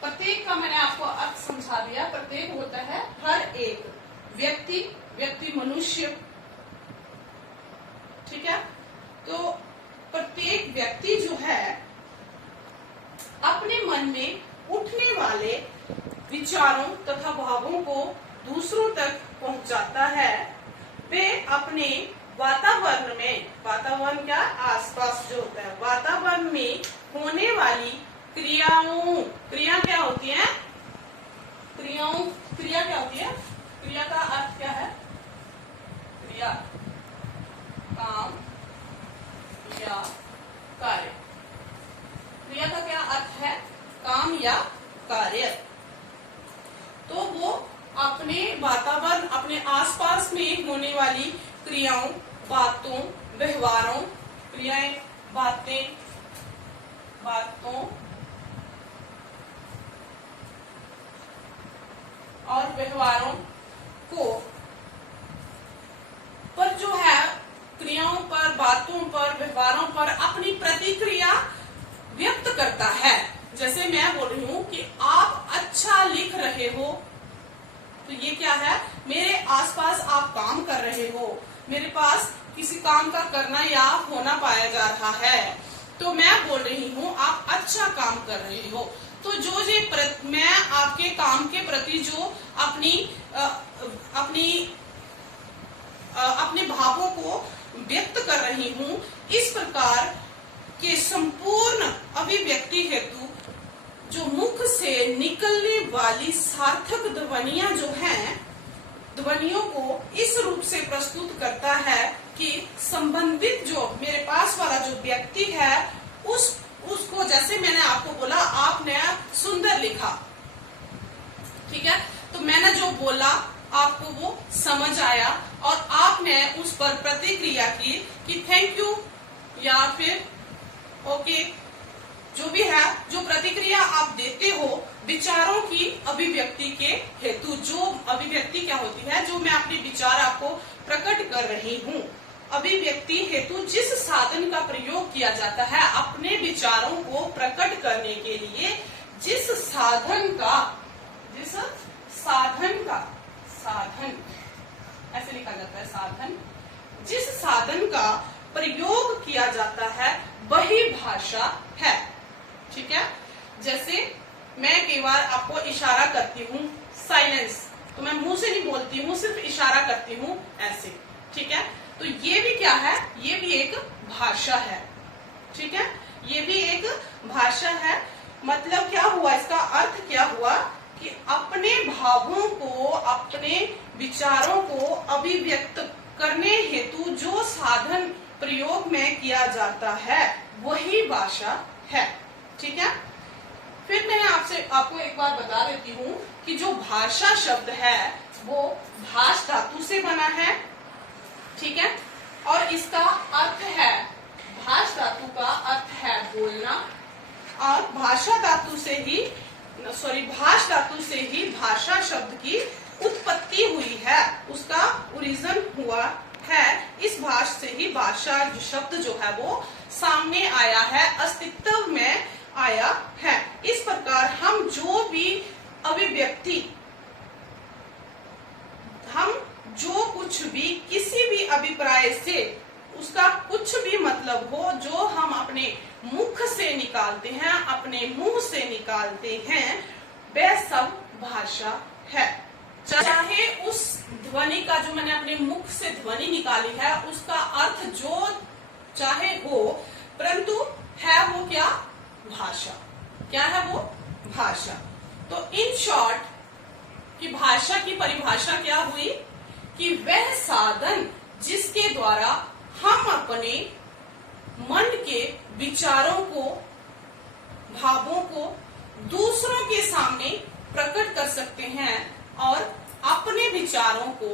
प्रत्येक का मैंने आपको अर्थ समझा दिया। प्रत्येक होता है हर एक व्यक्ति मनुष्य, ठीक है। तो प्रत्येक व्यक्ति जो है अपने मन में उठने वाले विचारों तथा भावों को दूसरों तक पहुंचाता है। वे अपने वातावरण क्या आसपास जो होता है वातावरण में होने वाली क्रिया क्या होती है? क्रिया क्या होती है? क्रिया का अर्थ क्या है? क्रिया, काम या कार्य। क्रिया का क्या अर्थ है? काम या कार्य। तो वो अपने वातावरण, अपने आसपास में होने वाली क्रियाओं, बातों, व्यवहारों, क्रियाएं, बातों और व्यवहारों को पर जो है क्रियाओं पर, बातों पर, व्यवहारों पर अपनी प्रतिक्रिया व्यक्त करता है। जैसे मैं बोल रही हूँ कि आप अच्छा लिख रहे हो, तो ये क्या है? मेरे आसपास आप काम कर रहे हो, मेरे पास किसी काम का करना या होना पाया जा रहा है, तो मैं बोल रही हूँ आप अच्छा काम कर रहे हो। तो जो मैं आपके काम के प्रति जो अपने भावों को व्यक्त कर रही हूँ, इस प्रकार के संपूर्ण अभिव्यक्ति हेतु जो मुख से निकलने वाली सार्थक ध्वनियां जो हैं, ध्वनियों को इस रूप से प्रस्तुत करता है कि संबंधित जो मेरे पास वाला जो व्यक्ति है उसको, जैसे मैंने आपको बोला आपने सुंदर लिखा, ठीक है, तो मैंने जो बोला आपको वो समझ आया और आपने उस पर प्रतिक्रिया की कि थैंक यू या फिर ओके, जो भी है, जो प्रतिक्रिया आप देते हो विचारों की अभिव्यक्ति के हेतु। जो अभिव्यक्ति क्या होती है? जो मैं अपने विचार आपको प्रकट कर रही हूँ। अभिव्यक्ति हेतु जिस साधन का प्रयोग किया जाता है अपने विचारों को प्रकट करने के लिए, जिस साधन ऐसे लिखा जाता है, साधन, जिस साधन का प्रयोग किया जाता है वही भाषा है, ठीक है। जैसे मैं कई बार आपको इशारा करती हूँ, साइलेंस, तो मैं मुंह से नहीं बोलती हूँ, सिर्फ इशारा करती हूँ ऐसे, ठीक है। तो ये भी क्या है? ये भी एक भाषा है, ठीक है, ये भी एक भाषा है। मतलब क्या हुआ? इसका अर्थ क्या हुआ कि अपने भावों को, अपने विचारों को अभिव्यक्त करने हेतु जो साधन प्रयोग में किया जाता है वही भाषा है, ठीक है। फिर मैं आपको एक बार बता देती हूँ कि जो भाषा शब्द है वो भाष धातु से बना है, ठीक है, और इसका अर्थ है, भाष धातु का अर्थ है बोलना, और भाष धातु से ही भाषा शब्द की उत्पत्ति हुई है, उसका ओरिजिन हुआ है। इस भाष से ही भाषा शब्द जो है वो सामने आया है, अस्तित्व में आया है। इस प्रकार हम जो भी अभिव्यक्ति, हम जो कुछ भी, किसी भी अभिप्राय से उसका कुछ भी मतलब हो, जो हम अपने मुख से निकालते हैं, अपने मुंह से निकालते हैं, वह सब भाषा है। चाहे उस ध्वनि का, जो मैंने अपने मुख से ध्वनि निकाली है, उसका अर्थ जो चाहे हो, परंतु है वो क्या? भाषा। क्या है वो? भाषा। तो इन शॉर्ट कि भाषा की परिभाषा क्या हुई कि वह साधन जिसके द्वारा हम अपने मन के विचारों को, भावों को दूसरों के सामने प्रकट कर सकते हैं और अपने विचारों को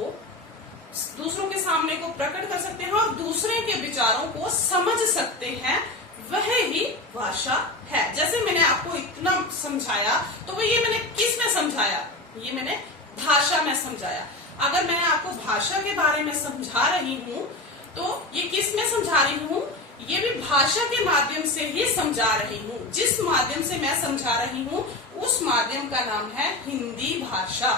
दूसरों के सामने को प्रकट कर सकते हैं और दूसरे के विचारों को समझ सकते हैं, वह ही भाषा है। जैसे मैंने आपको इतना समझाया, तो ये मैंने किस में समझाया? ये मैंने भाषा में समझाया। अगर मैं आपको भाषा के बारे में समझा रही हूँ तो ये किस में समझा रही हूँ? ये भी भाषा के माध्यम से ही समझा रही हूँ। जिस माध्यम से मैं समझा रही हूँ उस माध्यम का नाम है हिंदी भाषा।